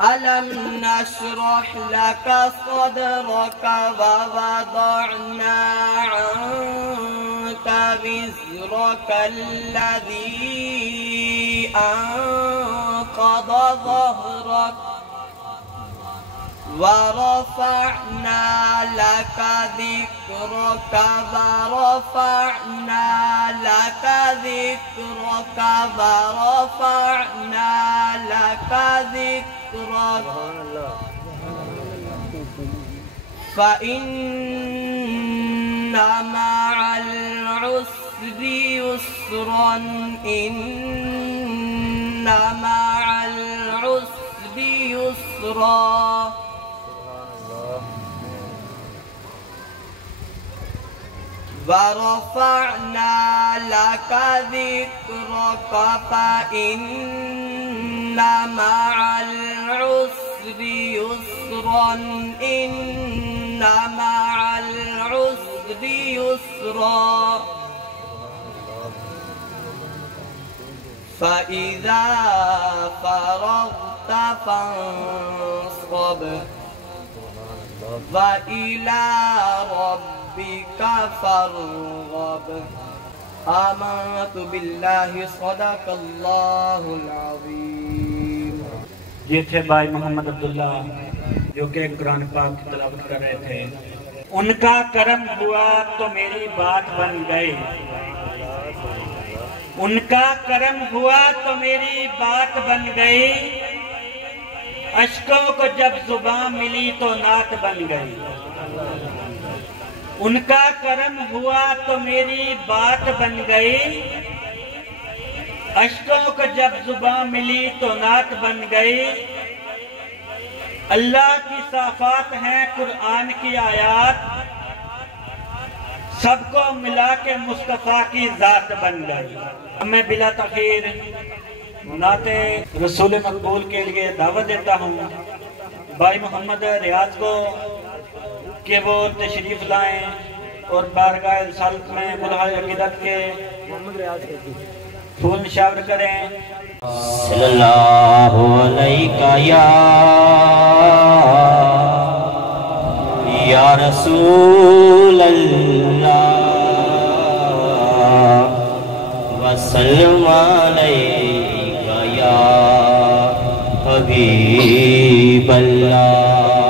ألم نشرح لك صدرك ووضعنا عنك وزرك الذي أنقض ظهرك ورفعنا لك ذكرك ورفعنا لك ذكرك ورفعنا لك ذكرك فإن مع العسر يسرا إن مع العسر يسرا ورفعنا لك ذكرك فإن مع العسر يسرا إن مع العسر يسرا فإذا فرغت فانصب وإلى ربك فارغب آمنت باللہ صدق اللہ العظیم۔ یہ تھے بھائی محمد عبداللہ جو کہ قرآن پاک کی تلاوت کر رہے تھے۔ ان کا کرم ہوا تو میری بات بن گئی، ان کا کرم ہوا تو میری بات بن گئی، اشکوں کو جب زبان ملی تو نعت بن گئی۔ ان کا کرم ہوا تو میری بات بن گئی، اشکوں کو جب زبان ملی تو نعت بن گئی۔ اللہ کی صافات ہیں قرآن کی آیات، سب کو ملا کے مصطفیٰ کی ذات بن گئی۔ میں بلا تاخیر نعت رسول مقبول کے لیے دعوت دیتا ہوں بھائی محمد ریاض کو کہ وہ تشریف لائیں اور بارگاہ رسالت میں ملحہ عقیدت کے پھول نشاور کریں۔ صلی اللہ علیہ یا رسول اللہ وسلم علیہ یا حبیب اللہ۔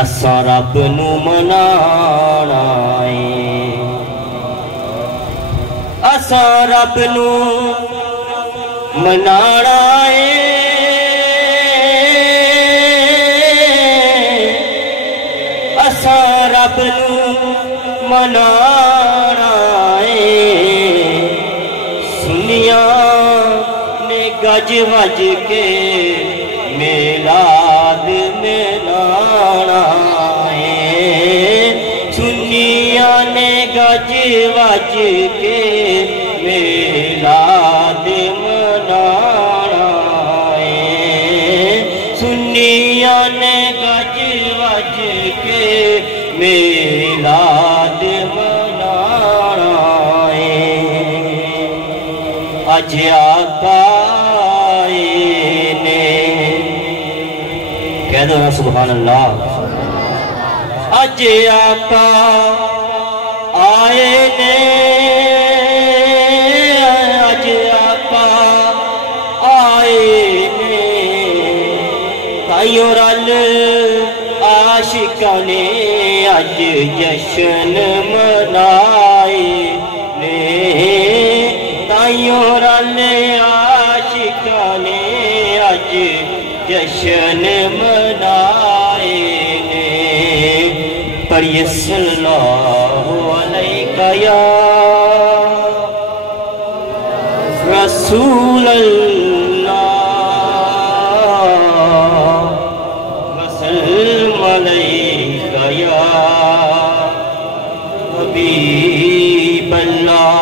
اساں رب نو منانا ہے، اساں رب نو منانا ہے، اساں رب نو منانا ہے۔ سنیاں نے گج وج کے میلاد منانا ہے، سنیاں نے گج وج کے میلاد منانا ہے، سنیاں نے گج وج کے میلاد منانا ہے۔ اج آقا کہہ دو نا سبحان اللہ۔ اج آقا آئے نے، اج آقا آئے نے، تائیوں رل عاشقاں نے اج جشن منائے نے، تائیوں رل عاشقاں نے اج جشن منائے نے۔ پڑھیے صلی اللہ علیہ یا رسول اللہ وسلم علیہ یا حبیب اللہ۔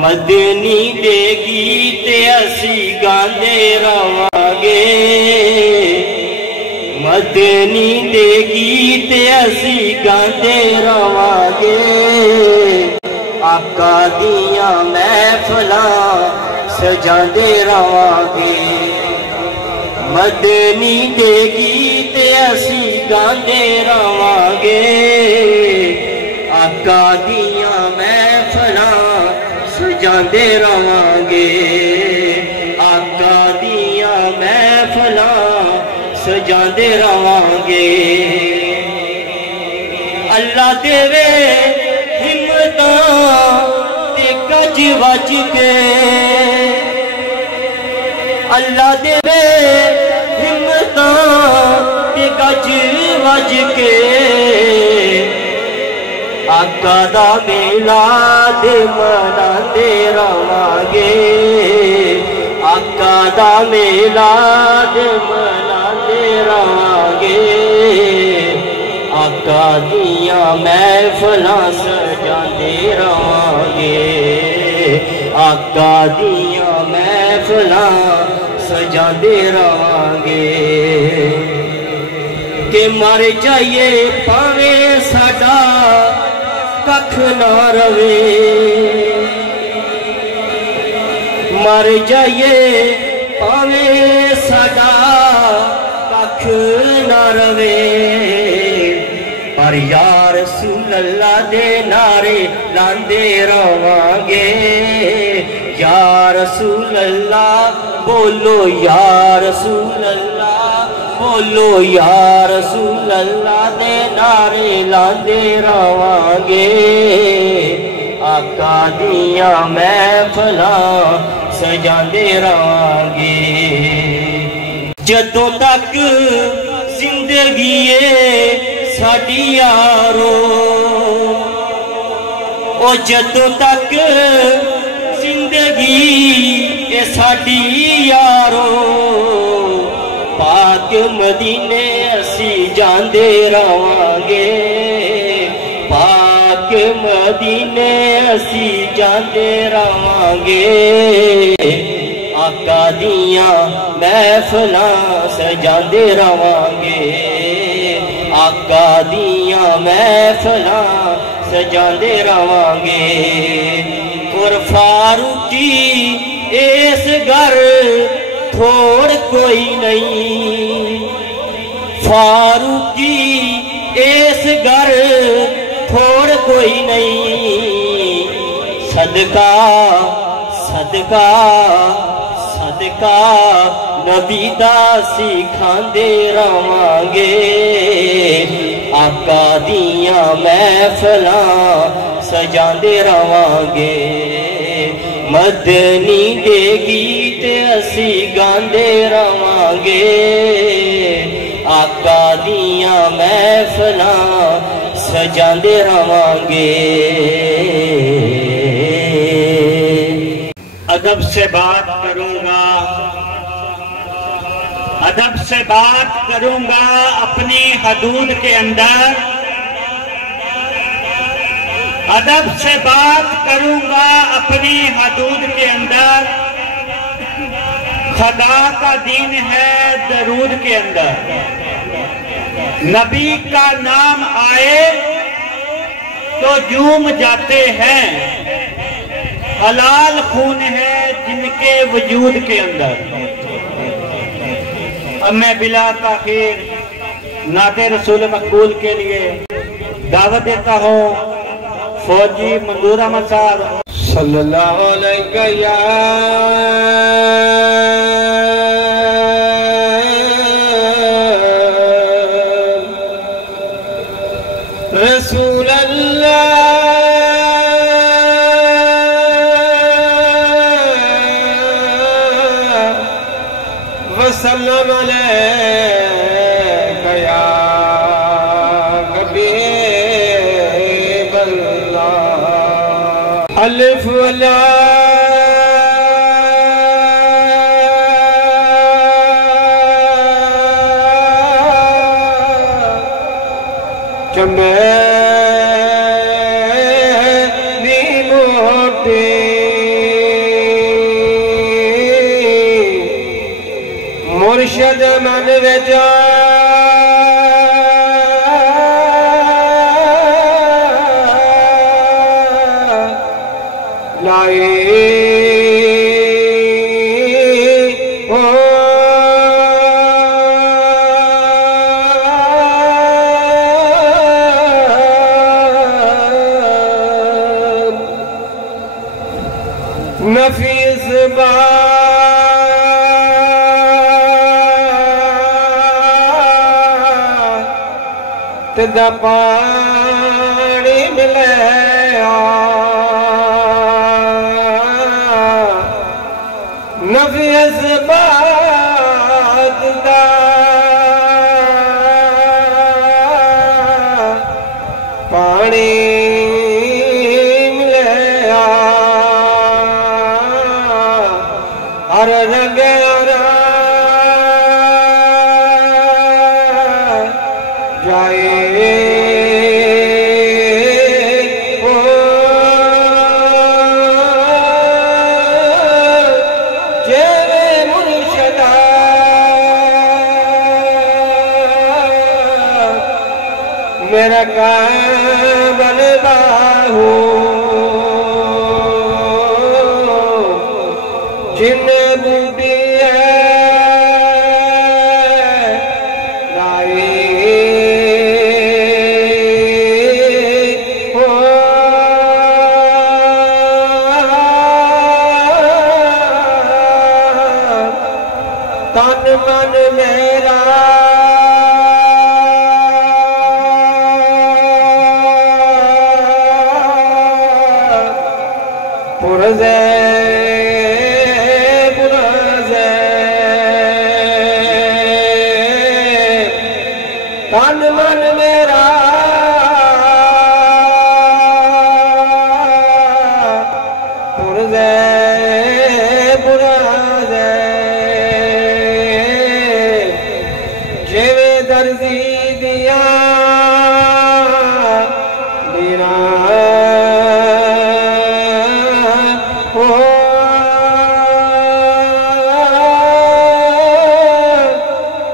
مدنی دے گیت اسی گاندے رواگے، مدنی دے گیت اسی گاندے رواگے، آقا دیاں محفلاں سجاندے رہانگے مدنی دے گیت اسی گاندے رہانگے آقا دیاں محفلاں سجاندے رہانگے آقا دیاں محفلاں سجاندے رہانگے اللہ دیوے ہمتاں تے گج وج کے اللہ دیوے ہمتاں تے گج وج کے آقا دا میلاد مناندے رہانگے آقا دا میلاد مناندے رہانگے آقا دیاں محفلاں سجاندے رہانگے آقا دیاں محفلاں سجاندے رہانگے کہ مر جائیے پاویں ساڈا ککھ نہ روے مر جائیے پاویں ساڈا ککھ نہ روے پر یا رسول اللہ دے نعرے لاندے رہانگے یا رسول اللہ بولو یا رسول اللہ بولو یا رسول اللہ دے نعرے لاندے رہانگے آقا دیاں محفلاں سجاندے رہانگے جدوں تک زندگی ساڈی یارو او جدوں تک زندگی ساڈی یارو پاک مدینے اسی جاندے رہانگے پاک مدینے اسی جاندے رہانگے آقا دیاں محفلاں سجاندے رہانگے آقا دیاں محفلاں سجاندے رہانگے اور فاروقی اس گھر تھوڑ کوئی نہیں فاروقی اس گھر تھوڑ کوئی نہیں صدقہ صدقہ صدقہ نبی دا سکھاندے رہانگے آقا دیاں محفلاں سجاندے رہانگے مدنی دے گیت اسی گاندے رہانگے آقا دیاں محفلاں سجاندے رہانگے ادب سے بات کروں گا ادب سے بات کروں گا اپنی حدود کے اندر ادب سے بات کروں گا اپنی حدود کے اندر خدا کا دین ہے درود کے اندر نبی کا نام آئے تو جھوم جاتے ہیں حلال خون ہے جن کے وجود کے اندر اب میں بلا تاخیر نعت رسول مقبول کے لیے دعوت دیتا ہوں فوجی منظور احمد صاحب صلی اللہ علیہ یا رسول اللہ وسلم علیہ یا حبیب اللہ الف مرشد من وجا نفیس بات دا پانی ملیا نفیس بات دا پانی ہر رنگ جائے جیوے مرشدہ میرا کامل باہو جن تن من میرا پرزے پرزے تن من میرا پرزے پرزے درزی دیا میرا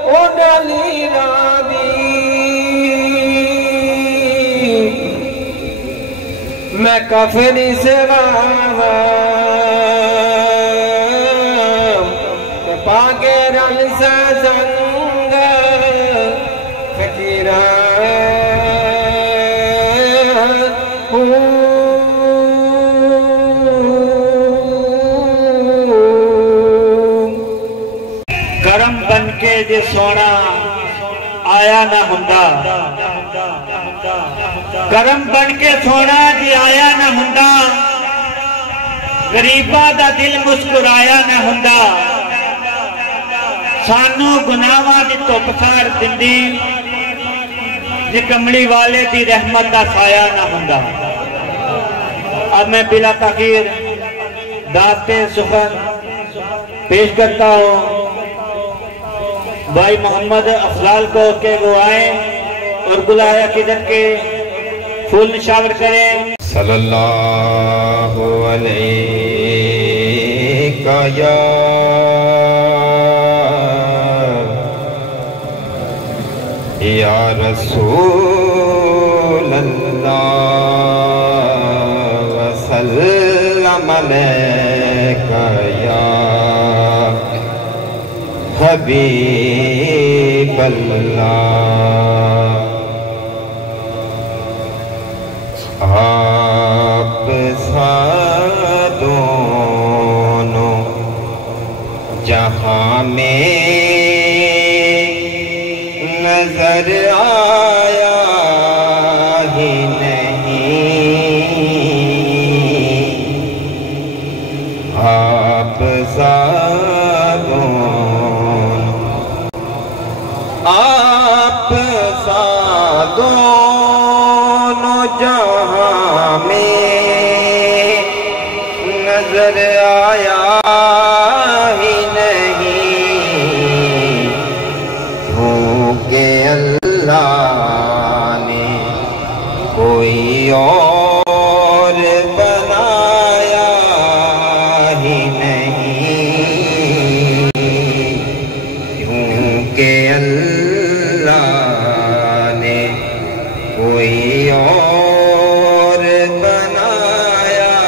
او ڈالی رابی میں کفنی سے پاکے رل سے زنگ فقیرہ کرم بن کے جے سونا آیا نہ ہندا کرم بن کے سونا جے آیا نہ ہندا غریبہ دا دل مسکرایا نہ ہندا سانو گناہاں دی توپسار دندی جے کملی والے دی رحمت دا سایہ نہ ہندا اب میں بلا تاخیر دعوت سخن پیش کرتا ہوں بھائی محمد افضال کو کہ وہ آئیں اور گلہائے عقیدت کے پھول نشاور کریں صلی اللہ علیہ یا رسول اللہ وسلم علیکہ یا حبیب اللہ آپ سا دونوں جہاں میں نظر آیا ہی نہیں آپ سا دونوں جہاں میں نظر آیا ہی نہیں کیونکہ اللہ نے کوئی اور بنایا ہی نہیں کیونکہ کوئی اور بنایا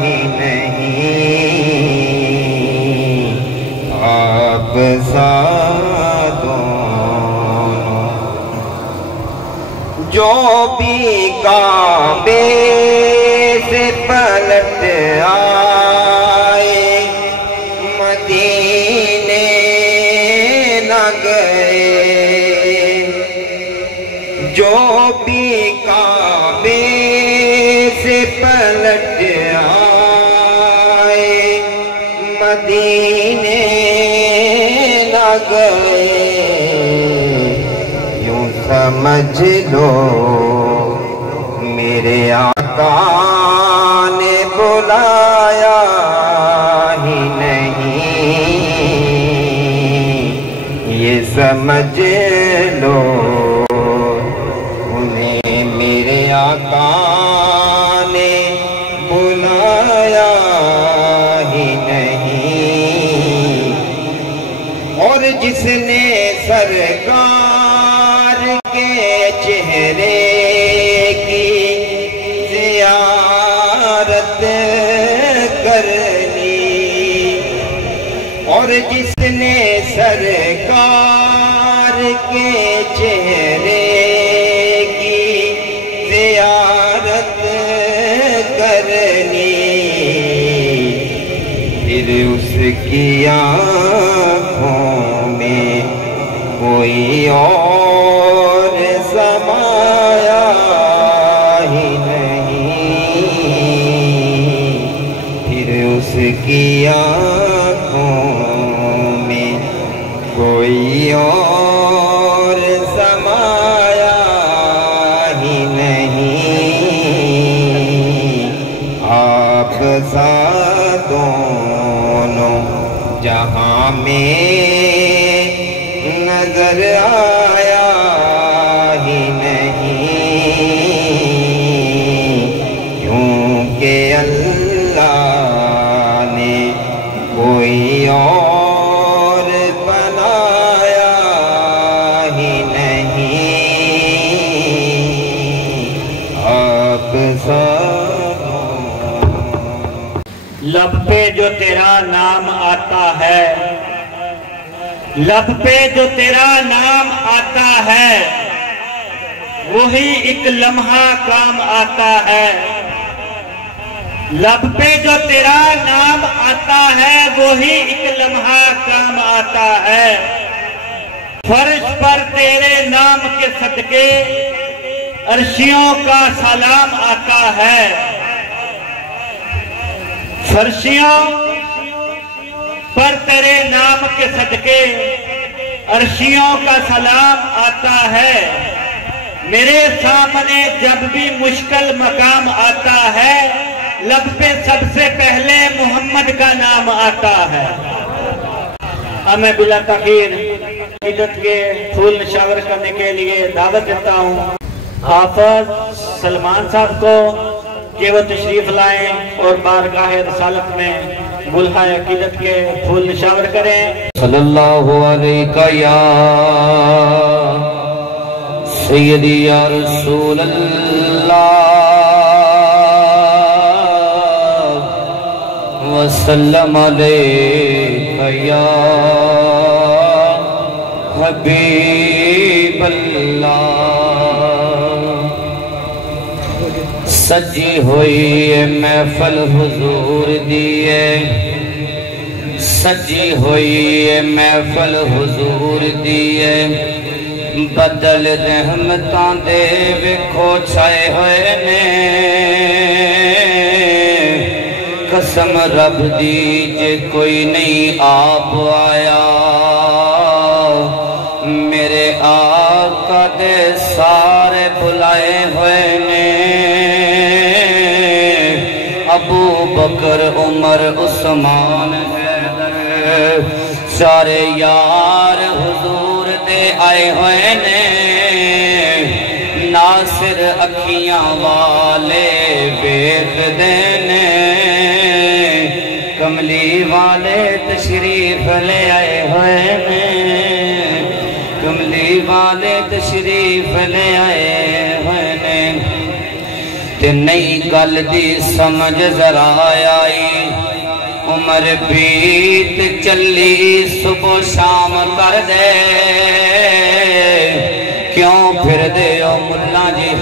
ہی بھی کعبے سے پلٹ آئے مدینے نہ گئے، جو بھی کعبے سے پلٹ آئے مدینے نہ گئے، یوں سمجھ لو میرے آقا نے بلایا ہی نہیں، یہ سمجھ لو انہیں میرے آقا نے بلایا ہی نہیں، اور جس نے سرکار کے چہرے کی زیارت کرنی، اور جس نے سرکار کے چہرے کی زیارت کرنی، پھر اس کی آنکھوں میں کوئی اور سمایا ہی نہیں، پھر اس کی آنکھوں میں کوئی اور سمایا ہی نہیں، آپ سا دونوں جہاں میں نظر آیا ہی نہیں، کیونکہ اللہ نے کوئی اور بنایا ہی نہیں، آپ لب پہ جو تیرا نام آتا ہے، لب پہ جو تیرا نام آتا ہے، وہی ایک لمحہ کام آتا ہے، لب پہ جو تیرا نام آتا ہے وہی ایک لمحہ کام آتا ہے، فرش پر تیرے نام کے صدقے عرشیوں کا سلام آتا ہے، فرشیوں پر تیرے نام کے صدقے عرشیوں کا سلام آتا ہے، میرے سامنے جب بھی مشکل مقام آتا ہے، لب پہ سب سے پہلے محمد کا نام آتا ہے۔ میں بلا تاخیر عقیدت کے پھول نشاور کرنے کے لیے دعوت دیتا ہوں حافظ سلمان صاحب کو کہ وہ تشریف لائیں اور بارگاہ رسالت میں گلہا عقیدت کے پھول نشاور کریں۔ صلی اللہ علیہ یا سیدی یا رسول اللہ وسلم علیہ یا حبیب اللہ، سجی ہوئی محفل حضور دیئے، سجی ہوئی محفل حضور دیئے، بدل رحمتاں دے وکھو چھائے ہوئے نے، قسم رب دی جے کوئی نہیں آپ آیا، میرے آقا دے سارے بلائے ہوئے نے، ابو بکر عمر عثمان حیدر سارے یار حضور دے آئے ہوئے نے، ناصر اکھیاں والے بیخ دینے، کملی والے تشریف لے آئے ہوئے نے، کملی والے تشریف لے آئے ہوئے نے، تے نئی گل دی سمجھ ذرا آئی، عمر بیت چلی صبح شام کر دے، کیوں پھر دے او ملا جی